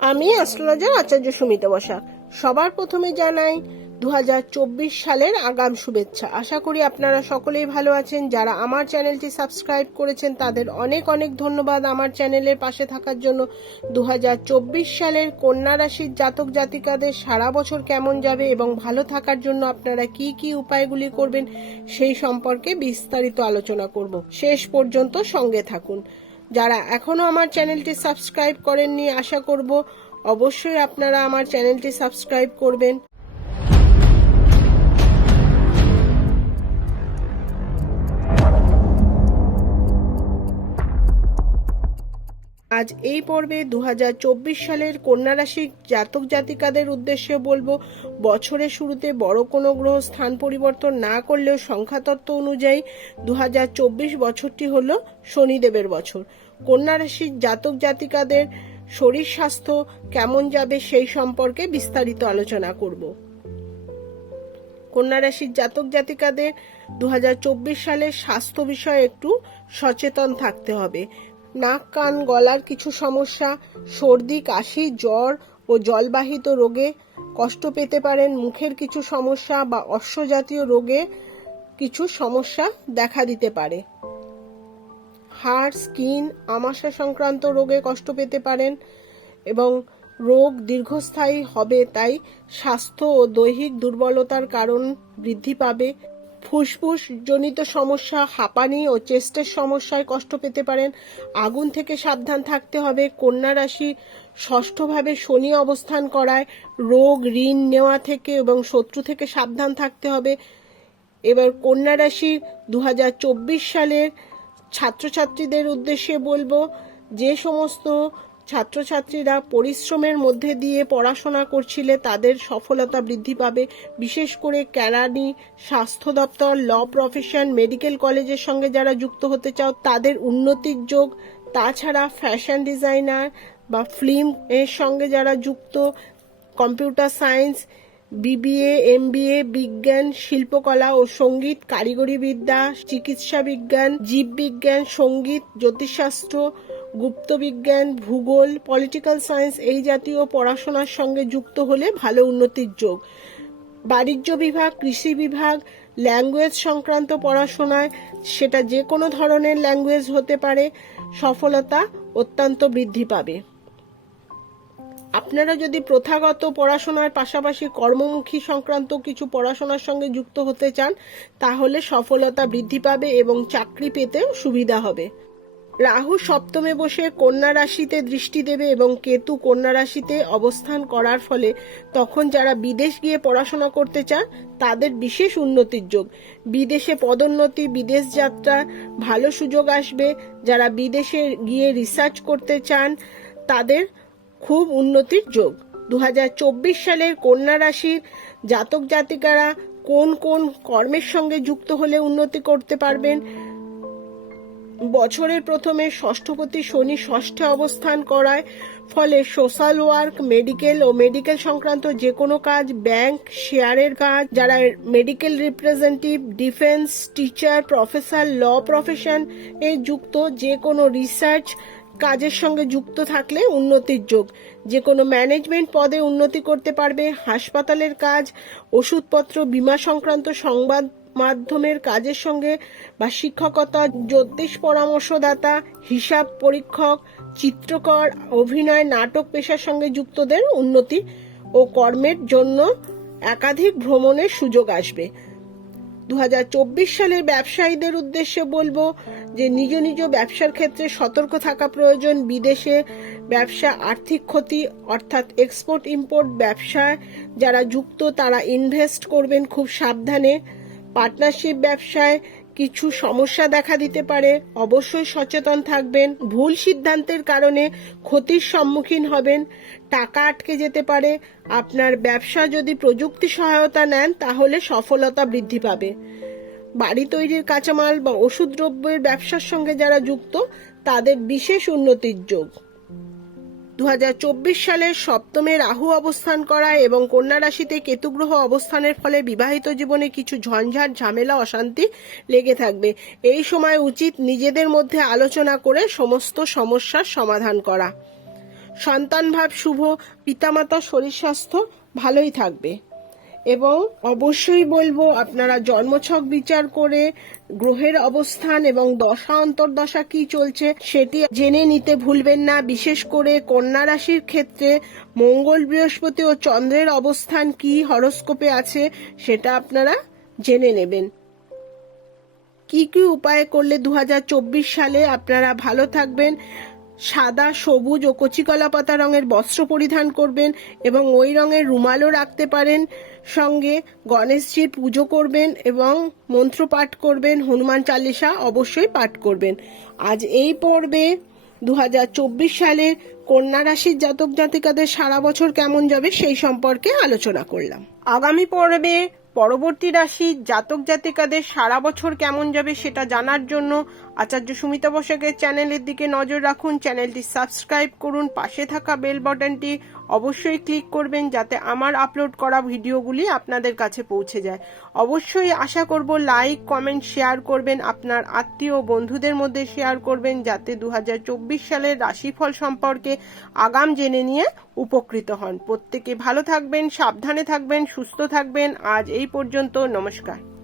আমি অ্যাস্ট্রোলজার আচার্য সুমিতা বসাক। সবার প্রথমে জানাই 2024 সালের আগাম শুভেচ্ছা। আশা করি আপনারা সকলেই ভালো আছেন। যারা আমার চ্যানেলটি সাবস্ক্রাইব করেছেন তাদের অনেক অনেক ধন্যবাদ আমার চ্যানেলের পাশে থাকার জন্য। 2024 সালের কন্যা রাশির জাতক জাতিকাদের সারা বছর কেমন যাবে এবং ভালো থাকার জন্য আপনারা কি কি উপায়গুলি করবেন সেই সম্পর্কে বিস্তারিত আলোচনা করব। শেষ পর্যন্ত সঙ্গে থাকুন। যারা এখনো আমার চ্যানেলটি সাবস্ক্রাইব করেননি, আশা করব অবশ্যই আপনারা আমার চ্যানেলটি সাবস্ক্রাইব করবেন। আজ এই পর্বে 2024 সালের কন্যা রাশির জাতক জাতিকাদের উদ্দেশ্যে বলবো, বছরের শুরুতে বড় কোনো গ্রহ স্থান পরিবর্তন না করলেও সংখ্যাতত্ত্ব অনুযায়ী 2024 বছরটি হলো শনিদেবের বছর। কন্যা রাশির জাতক জাতিকাদের শরীর স্বাস্থ্য কেমন যাবে সেই সম্পর্কে বিস্তারিত আলোচনা করব। কন্যা রাশির জাতক জাতিকাদের 2024 সালে স্বাস্থ্য বিষয়ে একটু সচেতন থাকতে হবে। নাক কান গলার কিছু সমস্যা, সর্দি কাশি জ্বর ও জলবাহিত রোগে কষ্ট পেতে পারেন। মুখের কিছু সমস্যা বা অশ্বজাতীয় রোগে কিছু সমস্যা দেখা দিতে পারে। হাড় স্কিন আমাশা সংক্রান্ত রোগে কষ্ট পেতে পারেন এবং রোগ দীর্ঘস্থায়ী হবে, তাই স্বাস্থ্য ও দৈহিক দুর্বলতার কারণ বৃদ্ধি পাবে। ফুসফুস জনিত সমস্যা, হাঁপানি ও চেস্টের সমস্যায় কষ্ট পেতে পারেন। আগুন থেকে সাবধান থাকতে হবে। কন্যা রাশি ষষ্ঠভাবে শনি অবস্থান করায় রোগ ঋণ নেওয়া থেকে এবং শত্রু থেকে সাবধান থাকতে হবে। এবার কন্যা রাশি 2024 সালের ছাত্রছাত্রীদের উদ্দেশ্যে বলবো, যে সমস্ত ছাত্রছাত্রীরা পরিশ্রমের মধ্যে দিয়ে পড়াশোনা করছিলে তাদের সফলতা বৃদ্ধি পাবে। বিশেষ করে কেরানি, স্বাস্থ্য দপ্তর, ল প্রফেশন, মেডিকেল কলেজের সঙ্গে যারা যুক্ত হতে চাও তাদের উন্নতির যোগ। তাছাড়া ফ্যাশন ডিজাইনার বা ফিল্ম এর সঙ্গে যারা যুক্ত, কম্পিউটার সায়েন্স, বিবিএ, এমবিএ, বিজ্ঞান, শিল্পকলা ও সঙ্গীত, কারিগরি বিদ্যা, চিকিৎসা বিজ্ঞান, জীববিজ্ঞান, সঙ্গীত, জ্যোতিষশাস্ত্র, গুপ্ত বিজ্ঞান, ভূগোল, পলিটিক্যাল সায়েন্স এই জাতীয় পড়াশোনার সঙ্গে যুক্ত হলে ভালো উন্নতির যোগ। বাণিজ্য বিভাগ, কৃষি বিভাগ, ল্যাঙ্গুয়েজ সংক্রান্ত পড়াশোনায়, সেটা যে কোনো ধরনের ল্যাঙ্গুয়েজ হতে পারে, সফলতা অত্যন্ত বৃদ্ধি পাবে। আপনারা যদি প্রথাগত পড়াশোনার পাশাপাশি কর্মমুখী সংক্রান্ত কিছু পড়াশোনার সঙ্গে যুক্ত হতে চান তাহলে সফলতা বৃদ্ধি পাবে এবং চাকরি পেতেও সুবিধা হবে। রাহু সপ্তমে বসে কন্যা রাশিতে দৃষ্টি দেবে এবং কেতু কন্যা রাশিতে অবস্থান করার ফলে তখন যারা বিদেশ গিয়ে পড়াশোনা করতে চান তাদের বিশেষ উন্নতির যোগ। বিদেশে পদোন্নতি, বিদেশ যাত্রা ভালো সুযোগ আসবে। যারা বিদেশে গিয়ে রিসার্চ করতে চান তাদের খুব উন্নতির যোগ। 2024 সালের কন্যা রাশির জাতক জাতিকারা কোন কোন কর্মের সঙ্গে যুক্ত হলে উন্নতি করতে পারবেন। বছরের প্রথমে ষষ্ঠপতি শনি ষষ্ঠে অবস্থান করায় ফলে সোশ্যাল ওয়ার্ক, মেডিকেল ও মেডিকেল সংক্রান্ত যে কোনো কাজ, ব্যাংক, শেয়ারের কাজ, যারা medical representative, defence, teacher, professor, law profession এ যুক্ত, যে কোনো রিসার্চ কাজের সঙ্গে যুক্ত থাকলে উন্নতির যোগ। যে কোনো ম্যানেজমেন্ট পদে উন্নতি করতে পারবে। হাসপাতালের কাজ, ওষুধপত্র, বীমা সংক্রান্ত সংবাদ মাধ্যমের কাজের সঙ্গে বা শিক্ষকতা, জ্যোতিষ পরামর্শদাতা, হিসাব পরীক্ষক, চিত্রকর, অভিনয়, নাটক পেশার সঙ্গে যুক্তদের উন্নতি ও কর্মের জন্য একাধিক ভ্রমণের সুযোগ আসবে। 2024 সালের ব্যবসায়ীদের উদ্দেশ্যে বলবো যে নিজ নিজ ব্যবসার ক্ষেত্রে সতর্ক থাকা প্রয়োজন। বিদেশে ব্যবসা আর্থিক ক্ষতি অর্থাৎ এক্সপোর্ট ইম্পোর্ট ব্যবসায় যারা যুক্ত তারা ইনভেস্ট করবেন খুব সাবধানে। পার্টনারশিপ ব্যবসায় কিছু সমস্যা দেখা দিতে পারে, অবশ্যই সচেতন থাকবেন। ভুল সিদ্ধান্তের কারণে ক্ষতির সম্মুখীন হবেন, টাকা আটকে যেতে পারে। আপনার ব্যবসা যদি প্রযুক্তি সহায়তা নেন তাহলে সফলতা বৃদ্ধি পাবে। বাড়ি তৈরির কাঁচামাল বা ওষুধ দ্রব্যের ব্যবসার সঙ্গে যারা যুক্ত তাদের বিশেষ উন্নতির যোগ। 2024 সালে সপ্তমে রাহু অবস্থান করায় এবং কন্যা রাশিতে কেতু গ্রহ অবস্থানের ফলে বিবাহিত জীবনে কিছু ঝঞ্ঝাট, ঝামেলা, অশান্তি লেগে থাকবে। এই সময় উচিত নিজেদের মধ্যে আলোচনা করে সমস্ত সমস্যার সমাধান করা। সন্তান ভাব শুভ, পিতামাতার শরীর স্বাস্থ্য ভালোই থাকবে। এবং অবশ্যই বলবো আপনারা জন্মছক বিচার করে গ্রহের অবস্থান এবং দশা অন্তর্দশা কি চলছে সেটি জেনে নিতে ভুলবেন না। বিশেষ করে কন্যা রাশির ক্ষেত্রে মঙ্গল, বৃহস্পতি ও চন্দ্রের অবস্থান কি হরোস্কোপে আছে সেটা আপনারা জেনে নেবেন। কি কি উপায় করলে 2024 সালে আপনারা ভালো থাকবেন? সাদা, সবুজ ও কচিকলা পাতা রঙের বস্ত্র পরিধান করবেন এবং ওই রঙের রুমালও রাখতে পারেন। সঙ্গে গণেশজির পুজো করবেন এবং মন্ত্র পাঠ করবেন, হনুমান চালিসা অবশ্যই পাঠ করবেন। আজ এই পর্বে 2024 সালের কন্যা রাশির জাতক জাতিকাদের সারা বছর কেমন যাবে সেই সম্পর্কে আলোচনা করলাম। আগামী পর্বে পরবর্তী রাশি জাতক জাতিকাদের সারা বছর কেমন যাবে সেটা জানার জন্য আচার্য সুমিতা বসাকের চ্যানেলের দিকে নজর রাখুন। চ্যানেলটি সাবস্ক্রাইব করুন, পাশে থাকা বেল বাটনটি অবশ্যই ক্লিক করবেন যাতে আমার আপলোড করা ভিডিওগুলি আপনাদের কাছে পৌঁছে যায়। অবশ্যই আশা করব লাইক, কমেন্ট, শেয়ার করবেন, আপনার আত্মীয় ও বন্ধুদের মধ্যে শেয়ার করবেন যাতে 2024 সালের রাশিফল সম্পর্কে আগাম জেনে নিয়ে উপকৃত হন। প্রত্যেকে ভালো থাকবেন, সাবধানে থাকবেন, সুস্থ থাকবেন। আজ এই পর্যন্ত, নমস্কার।